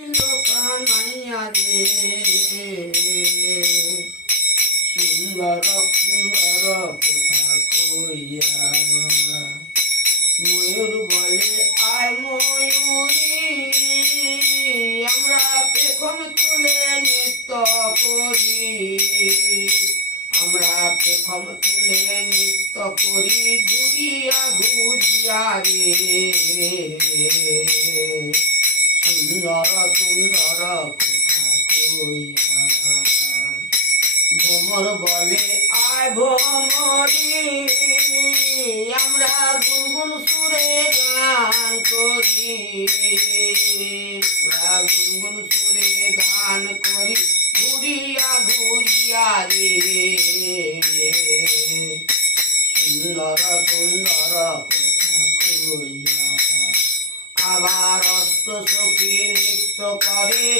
কানাইয়া রে সুন্দর সুন্দর কথা কইয়া ময়ূর বলে আয় ময়ূরী আমরা পেখম তুলে নৃত্য করি আমরা পেখম তুলে নৃত্য করি ঘুরিয়া ঘুরিয়া রে সুন্দর সুন্দর কথা কইয়া ভ্রমর বলে আয় ভ্রমরি আমরা গুনগুন সুরে গান করি গুনগুন সুরে গান করি ঘুরিয়া ঘুরিয়া রে সুন্দর সুন্দর কথা কইয়া আবার অষ্ট সখী নৃত্য করে।